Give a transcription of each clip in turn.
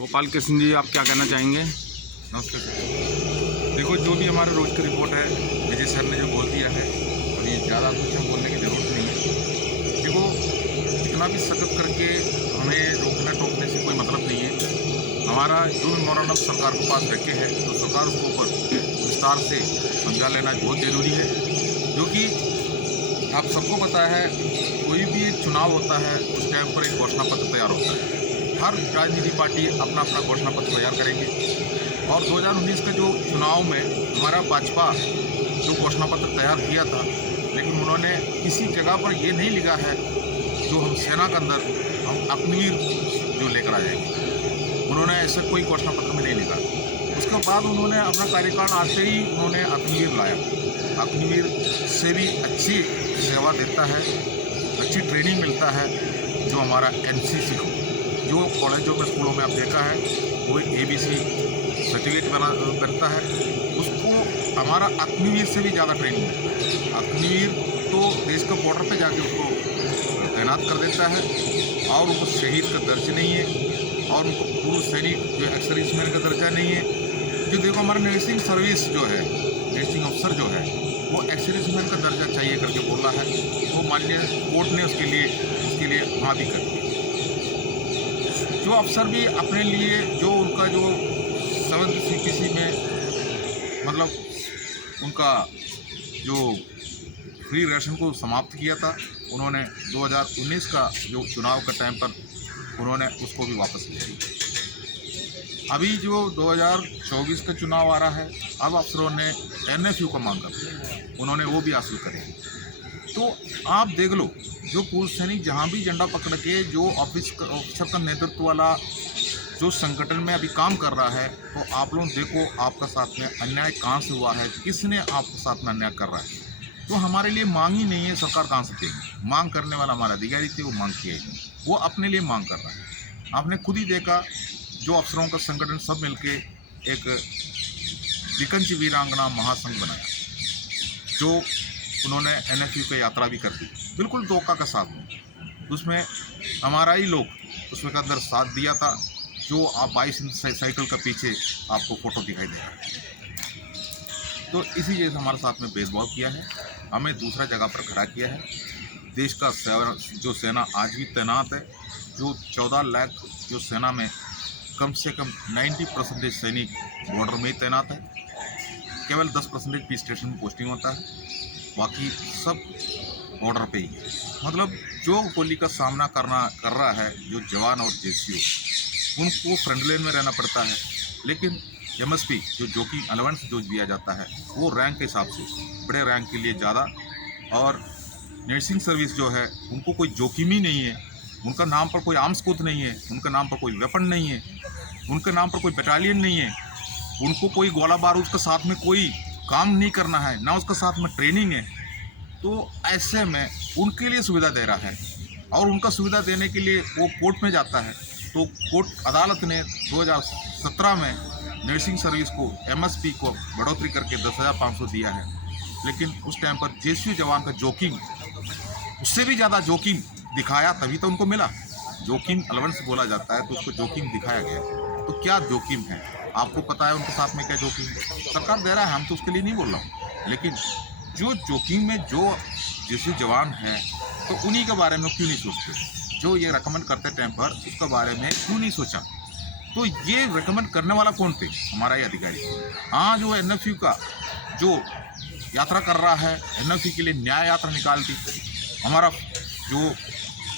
गोपाल कृष्ण जी, आप क्या कहना चाहेंगे? नमस्कार सर। देखो, जो भी हमारा रोज की रिपोर्ट है, विजय सर ने जो बोल दिया है, अभी ज़्यादा कुछ हम बोलने की ज़रूरत नहीं है। देखो, जितना भी सख्त करके हमें रोकने टोकने से कोई मतलब नहीं है। हमारा जो मेमोरेंडम सरकार के पास रखे हैं, तो सरकार उसके ऊपर विस्तार से समझा लेना बहुत ज़रूरी है। जो कि आप सबको पता है, कोई भी एक चुनाव होता है उस टाइम पर एक घोषणा पत्र तैयार होता है। हर राजनीतिक पार्टी अपना अपना घोषणा पत्र तैयार करेंगे और 2019 के जो चुनाव में हमारा भाजपा जो घोषणा पत्र तैयार किया था, लेकिन उन्होंने किसी जगह पर ये नहीं लिखा है जो हम सेना के अंदर हम अग्निवीर जो लेकर आ जाएंगे। उन्होंने ऐसा कोई घोषणा पत्र में नहीं लिखा। उसके बाद उन्होंने अपना कार्यकाल आते ही उन्होंने अग्निवीर लाया। अग्निवीर से भी अच्छी सेवा देता है, अच्छी ट्रेनिंग मिलता है जो हमारा एनसीसी को, जो कॉलेजों में स्कूलों में आप देखा है, वो ABC सर्टिफिकेट बना करता है, उसको हमारा अग्निवीर से भी ज़्यादा ट्रेनिंग है। अग्निवीर तो देश के बॉर्डर पे जाके उसको तैनात कर देता है और उनको शहीद का दर्जा नहीं है और उनको पूर्व सैनिक जो एक्स-सर्विसमैन का दर्जा नहीं है। जो देखो, हमारा नर्सिंग सर्विस जो है, नर्सिंग अफसर जो है, वो एक्स-सर्विसमैन का दर्जा चाहिए करके बोल रहा है। वो माननीय कोर्ट ने उसके लिए हाँ भी कर दी। जो अफसर भी अपने लिए जो उनका जो 7th CPC में मतलब उनका जो फ्री राशन को समाप्त किया था, उन्होंने 2019 का जो चुनाव का टाइम पर उन्होंने उसको भी वापस ले लिया। अभी जो 2024 का चुनाव आ रहा है, अब अफसरों ने NFU का मांग कर, उन्होंने वो भी हासिल करेंगे। तो आप देख लो, जो पूर्व सैनिक जहाँ भी झंडा पकड़ के जो ऑफिसर का नेतृत्व वाला जो संगठन में अभी काम कर रहा है, तो आप लोग देखो आपका साथ में अन्याय कहाँ से हुआ है, किसने आपके साथ में अन्याय कर रहा है। तो हमारे लिए मांग ही नहीं है, सरकार कहाँ से देगी? मांग करने वाला हमारा अधिकारी थे, वो मांग किया ही नहीं, वो अपने लिए मांग कर रहा है। आपने खुद ही देखा, जो अफसरों का संगठन सब मिलके एक विकंच वीरांगना महासंघ बनाया, जो उन्होंने NFU की यात्रा भी कर दी, बिल्कुल धोखा का साथ में। उसमें हमारा ही लोग उसमें का अंदर साथ दिया था, जो आप 22 साइकिल का पीछे आपको फोटो दिखाई दे रहा है। तो इसी वजह से हमारे साथ में भेदभाव किया है, हमें दूसरा जगह पर खड़ा किया है। देश का जो सेना आज भी तैनात है, जो 14 लाख जो सेना में कम से कम 90% सैनिक बॉर्डर में ही तैनात है। केवल 10% पीस स्टेशन में पोस्टिंग होता है, बाकी सब बॉर्डर पे ही है। मतलब जो गोली का सामना कर रहा है जो जवान और JCO, उनको फ्रंट लाइन में रहना पड़ता है। लेकिन MSP जो जोखिम अलाउंस जो दिया जाता है, वो रैंक के हिसाब से बड़े रैंक के लिए ज़्यादा। और नर्सिंग सर्विस जो है, उनको कोई जोखिम ही नहीं है, उनका नाम पर कोई आर्म्स कूद नहीं है, उनका नाम पर कोई वेपन नहीं है, उनके नाम पर कोई बटालियन नहीं है, उनको कोई गोला बारूद के साथ में कोई काम नहीं करना है, ना उसके साथ में ट्रेनिंग है। तो ऐसे में उनके लिए सुविधा दे रहा है और उनका सुविधा देने के लिए वो कोर्ट में जाता है। तो कोर्ट अदालत ने 2017 में नर्सिंग सर्विस को MSP को बढ़ोतरी करके 10,500 दिया है। लेकिन उस टाइम पर JCO जवान का जोखिम उससे भी ज़्यादा जोखिम दिखाया, तभी तो उनको मिला। जोखिम अलाउंस बोला जाता है, तो उसको जोखिम दिखाया गया। तो क्या जोखिम है, आपको पता है उनके साथ में क्या जोखिम है? सरकार दे रहा है, हम तो उसके लिए नहीं बोल रहा हूँ, लेकिन जो जोखिम में जो JCO जवान हैं, तो उन्हीं के बारे में क्यों नहीं सोचते? जो ये रिकमेंड करते टाइम पर उसके बारे में क्यों नहीं सोचा? तो ये रिकमेंड करने वाला कौन थे? हमारा ही अधिकारी। हाँ, जो NFU का जो यात्रा कर रहा है, NFU के लिए न्याय यात्रा निकालती। हमारा जो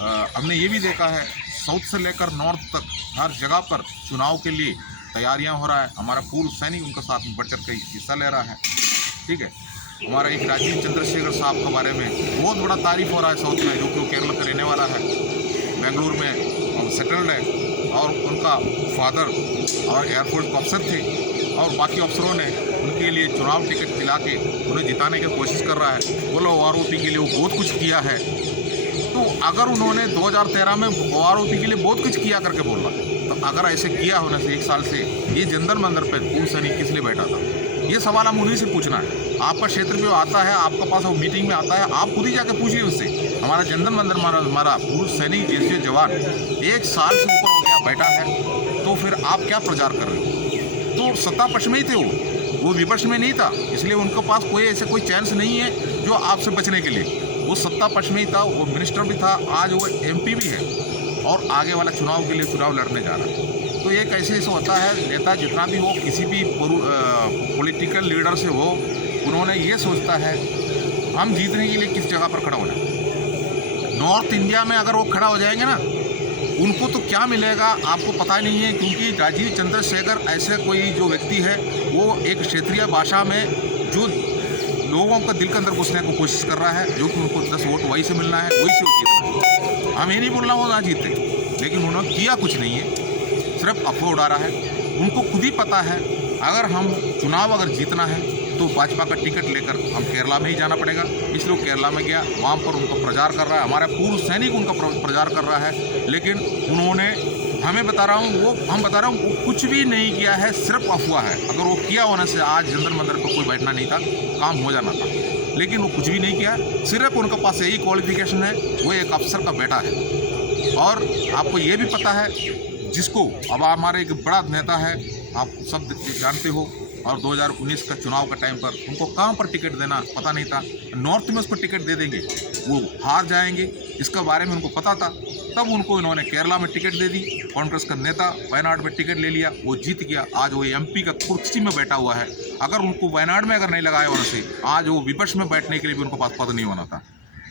हमने ये भी देखा है, साउथ से लेकर नॉर्थ तक हर जगह पर चुनाव के लिए तैयारियां हो रहा है। हमारा पूर्व सैनिक उनका साथ में बढ़ चढ़ कर हिस्सा ले रहा है। ठीक है, हमारा एक राजीव चंद्रशेखर साहब के बारे में बहुत बड़ा तारीफ हो रहा है साउथ में, जो कि वो केरल का रहने वाला है, बेंगलुरु में सेटल्ड है और उनका फादर और एयरफोर्स के अफसर थे और बाकी अफसरों ने उनके लिए चुनाव टिकट दिला के उन्हें जिताने की कोशिश कर रहा है। बोलो OROP के लिए वो बहुत कुछ किया है। तो अगर उन्होंने 2013 में OROP के लिए बहुत कुछ किया करके बोल रहा है, तो अगर ऐसे किया होने से 1 साल से ये जंतर मंदिर पर पूर्व सैनिक किस लिए बैठा था? ये सवाल हम उन्हीं से पूछना है। आपका क्षेत्र में आता है, आपके पास वो मीटिंग में आता है, आप खुद ही जाके पूछिए उससे। हमारा जनधन मंदिर हमारा पूर्व सैनिक JCO जवान 1 साल से ऊपर हो गया बैठा है, तो फिर आप क्या प्रचार कर रहे हो? तो सत्ता पक्ष में ही थे वो विपक्ष में नहीं था, इसलिए उनके पास कोई ऐसे कोई चांस नहीं है जो आपसे बचने के लिए। वो सत्ता पक्ष में ही था, वो मिनिस्टर भी था, आज वो MP भी है और आगे वाला चुनाव के लिए चुनाव लड़ने जा रहा है। तो ये कैसे ऐसा होता है, नेता जितना भी हो, किसी भी पॉलिटिकल लीडर से हो, उन्होंने ये सोचता है हम जीतने के लिए किस जगह पर खड़ा हो जाए। नॉर्थ इंडिया में अगर वो खड़ा हो जाएंगे ना, उनको तो क्या मिलेगा आपको पता नहीं है, क्योंकि राजीव चंद्रशेखर ऐसे कोई जो व्यक्ति है वो एक क्षेत्रीय भाषा में जो लोगों का दिल के अंदर घुसने की कोशिश कर रहा है, जो कि उनको 10 वोट वही से मिलना है, वही से वो जीतना। हम ये नहीं बोल रहा वो ना जीते, लेकिन उन्होंने किया कुछ नहीं है, सिर्फ अफवाह उड़ा रहा है। उनको खुद ही पता है अगर हम चुनाव अगर जीतना है तो भाजपा का टिकट लेकर हम केरला में ही जाना पड़ेगा, इसलिए वो केरला में गया, वहाँ पर उनका प्रचार कर रहा है, हमारा पूर्व सैनिक उनका प्रचार कर रहा है। लेकिन उन्होंने हमें बता रहा हूँ हम बता रहा हूँ वो कुछ भी नहीं किया है, सिर्फ अफवाह है। अगर वो किया होने से आज जंतर मंतर पर कोई बैठना नहीं था, काम हो जाना था, लेकिन वो कुछ भी नहीं किया। सिर्फ उनके पास यही क्वालिफिकेशन है, वो एक अफसर का बेटा है। और आपको ये भी पता है, जिसको अब हमारे एक बड़ा नेता है, आप सब जानते हो, और 2019 का चुनाव का टाइम पर उनको कहाँ पर टिकट देना पता नहीं था। नॉर्थ में उसको टिकट दे देंगे, वो हार जाएंगे, इसका बारे में उनको पता था, तब उनको इन्होंने केरला में टिकट दे दी। कांग्रेस का नेता वायनाड में टिकट ले लिया, वो जीत गया, आज वो MP का कुर्सी में बैठा हुआ है। अगर उनको वायनाड में अगर नहीं लगाया होने से आज वो विपक्ष में बैठने के लिए भी उनको पास पद नहीं होना था।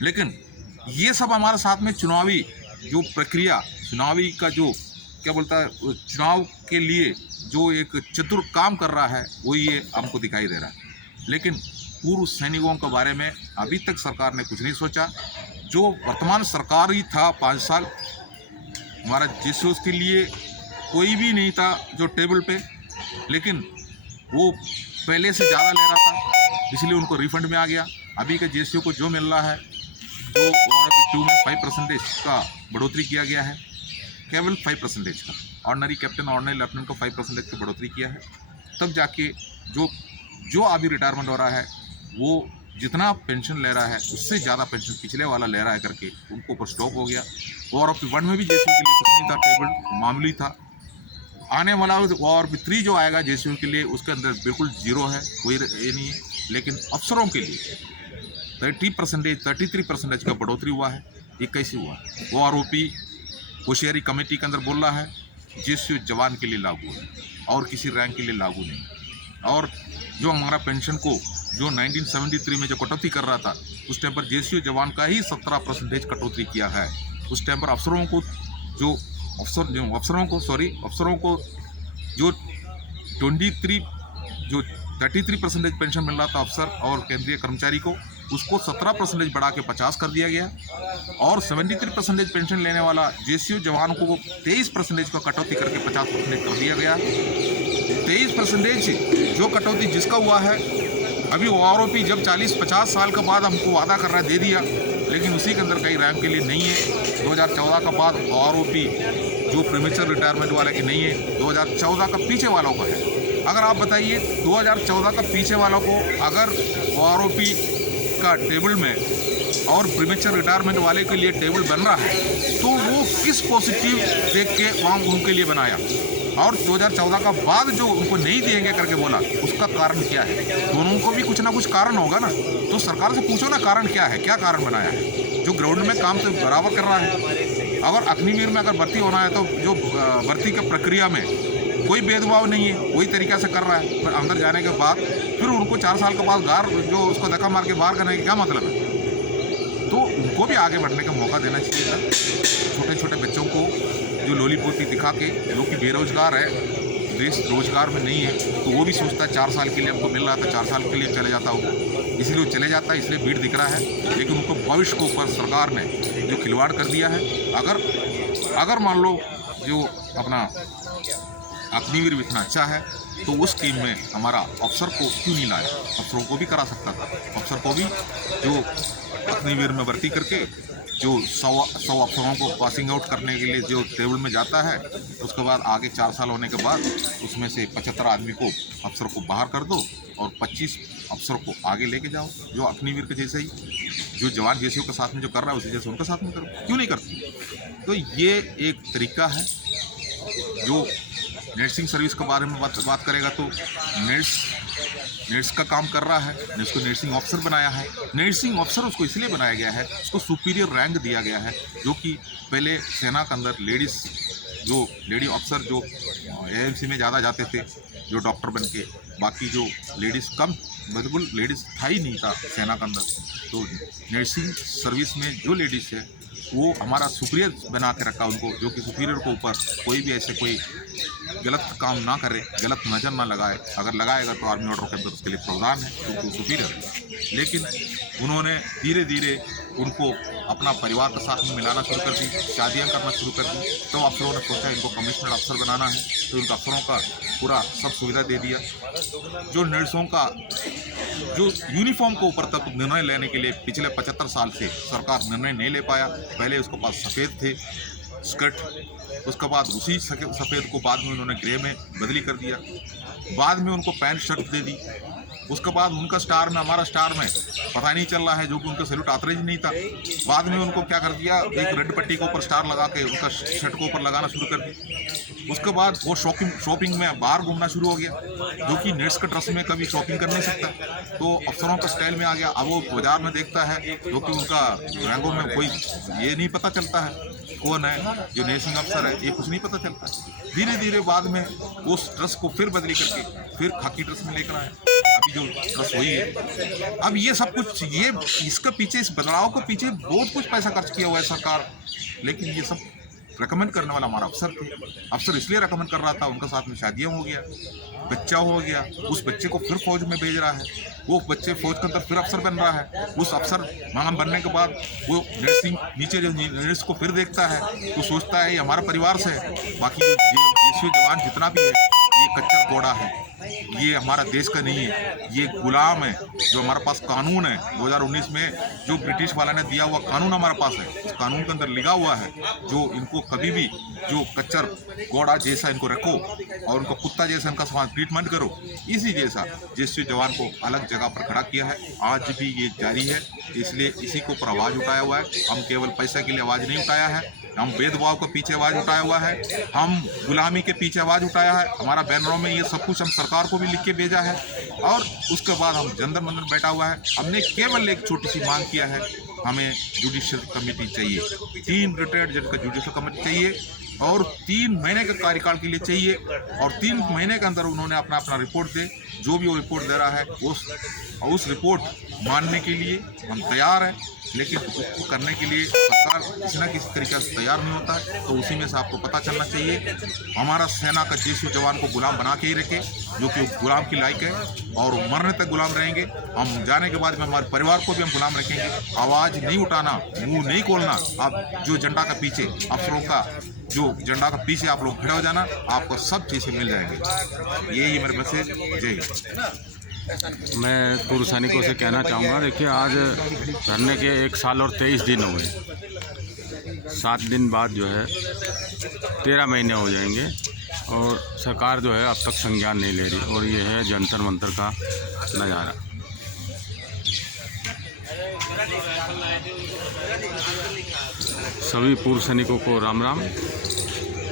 लेकिन ये सब हमारे साथ में चुनावी जो प्रक्रिया, चुनावी का जो क्या बोलता है, चुनाव के लिए जो एक चतुर काम कर रहा है, वो ये हमको दिखाई दे रहा है। लेकिन पूर्व सैनिकों के बारे में अभी तक सरकार ने कुछ नहीं सोचा। जो वर्तमान सरकार ही था 5 साल, हमारा JCO के लिए कोई भी नहीं था जो टेबल पे, लेकिन वो पहले से ज़्यादा ले रहा था, इसलिए उनको रिफंड में आ गया। अभी के JCO को जो मिल रहा है, जो ORP 2 में 5% का बढ़ोतरी किया गया है, केवल 5% का, ऑर्डनरी कैप्टन ऑर्डनरी लेफ्टिनेंट को 5% की बढ़ोतरी किया है। तब जाके जो अभी रिटायरमेंट हो रहा है, वो जितना पेंशन ले रहा है उससे ज़्यादा पेंशन पिछले वाला ले रहा है करके उनको ऊपर स्टॉक हो गया। ORP 1 में भी JCO के लिए कुछ नहीं था, टेबल मामूली था। आने वाला ORP 3 जो आएगा JCO के लिए, उसके अंदर बिल्कुल जीरो है, कोई ये नहीं है। लेकिन अफसरों के लिए 33% का बढ़ोतरी हुआ है। ये कैसे हुआ? ORP होशियारी कमेटी के अंदर बोल रहा है JCO जवान के लिए लागू है और किसी रैंक के लिए लागू नहीं। और जो हमारा पेंशन को जो 1973 में जो कटौती कर रहा था, उस टाइम पर JCO जवान का ही 17% कटौती किया है। उस टाइम पर अफसरों को जो 33% पेंशन मिल रहा था अफसर और केंद्रीय कर्मचारी को, उसको 17% बढ़ा के 50 कर दिया गया। और 73% पेंशन लेने वाला JCO जवान को 23% का कटौती करके 50% कर दिया गया। 23% जो कटौती जिसका हुआ है, अभी ORP जब 40-50 साल के बाद हमको वादा कर रहा है दे दिया, लेकिन उसी के अंदर कई रैंक के लिए नहीं है। 2014 का बाद ORP जो प्रीमेच्योर रिटायरमेंट वाले की नहीं है, 2014 का पीछे वालों का है। अगर आप बताइए 2014 का पीछे वालों को अगर ORP का टेबल में और प्रीमेच्योर रिटायरमेंट वाले के लिए टेबल बन रहा है, तो वो किस पॉजिटिव देख के वहाँ उनके लिए बनाया, और 2014 का बाद जो उनको नहीं देंगे करके बोला, उसका कारण क्या है? दोनों को भी कुछ ना कुछ कारण होगा ना, तो सरकार से पूछो ना कारण क्या है, क्या कारण बनाया है? जो ग्राउंड में काम तो बराबर कर रहा है। अगर अग्निवीर में अगर भर्ती होना है तो जो भर्ती की प्रक्रिया में कोई भेदभाव नहीं है, वही तरीक़ा से कर रहा है। पर अंदर जाने के बाद फिर उनको 4 साल के बाद जो उसको धक्का मार के बाहर करने का क्या मतलब है? तो उनको भी आगे बढ़ने का मौका देना चाहिए था। छोटे छोटे बच्चों को जो लोलीपोती दिखा के, जो कि बेरोजगार है, देश रोजगार में नहीं है, तो वो भी सोचता है 4 साल के लिए हमको मिल रहा था, 4 साल के लिए चले जाता होगा, इसलिए वो चले जाता है, इसलिए भीड़ दिख रहा है। लेकिन उनको भविष्य के ऊपर सरकार ने जो खिलवाड़ कर दिया है, अगर मान लो जो अपना अग्निवीर भी इतना अच्छा है, तो उस टीम में हमारा अफसर को क्यों नहीं लाया? अफसरों को भी करा सकता था। अफसर को भी जो अग्निवीर में भर्ती करके जो 100 अफसरों को पासिंग आउट करने के लिए जो टेबल में जाता है, उसके बाद आगे 4 साल होने के बाद उसमें से 75 आदमी को अफसर को बाहर कर दो और 25 अफसर को आगे लेके जाओ, जो अग्निवीर के जैसे ही जो जवान JCO के साथ में जो कर रहा है उसी जैसे उनके साथ में करो, क्यों नहीं करती? तो ये एक तरीका है जो नर्सिंग सर्विस के बारे में बात करेगा तो नर्स का काम कर रहा है, उसको नर्सिंग ऑफिसर बनाया है। नर्सिंग ऑफिसर उसको इसलिए बनाया गया है, उसको सुपीरियर रैंक दिया गया है, जो कि पहले सेना के अंदर लेडी ऑफिसर जो एएमसी में ज़्यादा जाते थे जो डॉक्टर बन के, बाकी जो लेडीज़ कम, बिल्कुल लेडीज़ था ही नहीं था सेना के अंदर। तो नर्सिंग सर्विस में जो लेडीज़ है वो हमारा सुपीरियर बना के रखा उनको, जो कि सुपीरियर को ऊपर कोई भी ऐसे कोई गलत काम ना करे, गलत नज़र ना लगाए। अगर लगाएगा तो आर्मी ऑर्डर के अंदर उसके लिए प्रावधान है, क्योंकि सुपीरियर। लेकिन उन्होंने धीरे धीरे उनको अपना परिवार के साथ में मिलाना शुरू कर दी, शादियां करना शुरू कर दी। तो अफसरों ने सोचा इनको कमिश्नर अफसर बनाना है, तो उनको अफसरों का पूरा सब सुविधा दे दिया। जो नर्सों का जो यूनिफॉर्म को ऊपर तक निर्णय लेने के लिए पिछले 75 साल से सरकार निर्णय नहीं ले पाया। पहले उसके पास सफ़ेद थे स्कर्ट, उसके बाद उसी सफ़ेद को बाद में उन्होंने ग्रे में बदली कर दिया, बाद में उनको पैंट शर्ट दे दी। उसके बाद उनका स्टार में, हमारा स्टार में पता नहीं चल रहा है, जो कि उनका सैल्यूट ऑथराइज नहीं था। बाद में उनको क्या कर दिया, एक रेड पट्टी के ऊपर स्टार लगा के उनका शर्ट को ऊपर लगाना शुरू कर दी। उसके बाद वो शॉपिंग में बाहर घूमना शुरू हो गया, जो कि नर्स के ड्रेस में कभी शॉपिंग कर नहीं सकता, तो अफसरों का स्टाइल में आ गया। अब वो बाजार में देखता है, जो कि उनका रंगों में कोई ये नहीं पता चलता है कौन है जो नर्सिंग अफसर है, ये कुछ नहीं पता चलता। धीरे धीरे बाद में उस ड्रेस को फिर बदली करके फिर खाकी ड्रेस में लेकर आए, अभी जो ड्रेस वही है। अब ये सब कुछ, ये इसके पीछे, इस बदलाव के पीछे बहुत कुछ पैसा खर्च किया हुआ है सरकार, लेकिन ये सब रेकमेंड करने वाला हमारा अफसर थे। अफसर इसलिए रेकमेंड कर रहा था, उनके साथ में शादियाँ हो गया, बच्चा हो गया, उस बच्चे को फिर फौज में भेज रहा है, वो बच्चे फौज के अंदर फिर अफसर बन रहा है। उस अफसर महान बनने के बाद वो नर्सिंग नीचे जो नर्स को फिर देखता है तो सोचता है ये हमारा परिवार से है, बाकी जो जवान जितना भी है ये कच्चा घोड़ा है, ये हमारा देश का नहीं है, ये गुलाम है। जो हमारे पास कानून है 2019 में जो ब्रिटिश वाला ने दिया हुआ कानून हमारे पास है, उस कानून के अंदर लिखा हुआ है जो इनको कभी भी जो कच्चर घोड़ा जैसा इनको रखो और उनको कुत्ता जैसा इनका समान ट्रीटमेंट करो, इसी जैसा जैसे जवान को अलग जगह पर खड़ा किया है। आज भी ये जारी है, इसलिए इसी के ऊपर आवाज़ उठाया हुआ है। हम केवल पैसे के लिए आवाज़ नहीं उठाया है, हम भेदभाव के पीछे आवाज़ उठाया हुआ है, हम गुलामी के पीछे आवाज़ उठाया है। हमारा बैनरों में ये सब कुछ हम सरकार को भी लिख के भेजा है, और उसके बाद हम जंतर मंतर बैठा हुआ है। हमने केवल एक छोटी सी मांग किया है, हमें जुडिशियल कमेटी चाहिए, 3 रिटायर्ड जज का जुडिशियल कमेटी चाहिए, और 3 महीने के कार्यकाल के लिए चाहिए, और 3 महीने के अंदर उन्होंने अपना रिपोर्ट दे। जो भी वो रिपोर्ट दे रहा है उस रिपोर्ट मानने के लिए हम तैयार हैं, लेकिन उसको करने के लिए सरकार किसी न किसी तरीके से तैयार नहीं होता है। तो उसी में से आपको पता चलना चाहिए, हमारा सेना का जेसू जवान को गुलाम बना के ही रखे, जो कि गुलाम की लायक है, और मरने तक गुलाम रहेंगे। हम जाने के बाद में हमारे परिवार को भी हम गुलाम रखेंगे। आवाज़ नहीं उठाना, मुंह नहीं खोलना। आप जो झंडा का पीछे अफसरों का जो झंडा का पीछे आप लोग खड़े हो जाना, आपको सब चीज़ें मिल जाएंगी। यही मेरे मैसेज। जय हिंद। मैं पूर्व सैनिकों से कहना चाहूँगा, देखिए आज धरने के 1 साल और 23 दिन हो गए, 7 दिन बाद जो है 13 महीने हो जाएंगे, और सरकार जो है अब तक संज्ञान नहीं ले रही, और ये है जंतर मंतर का नज़ारा। सभी पूर्व सैनिकों को राम राम।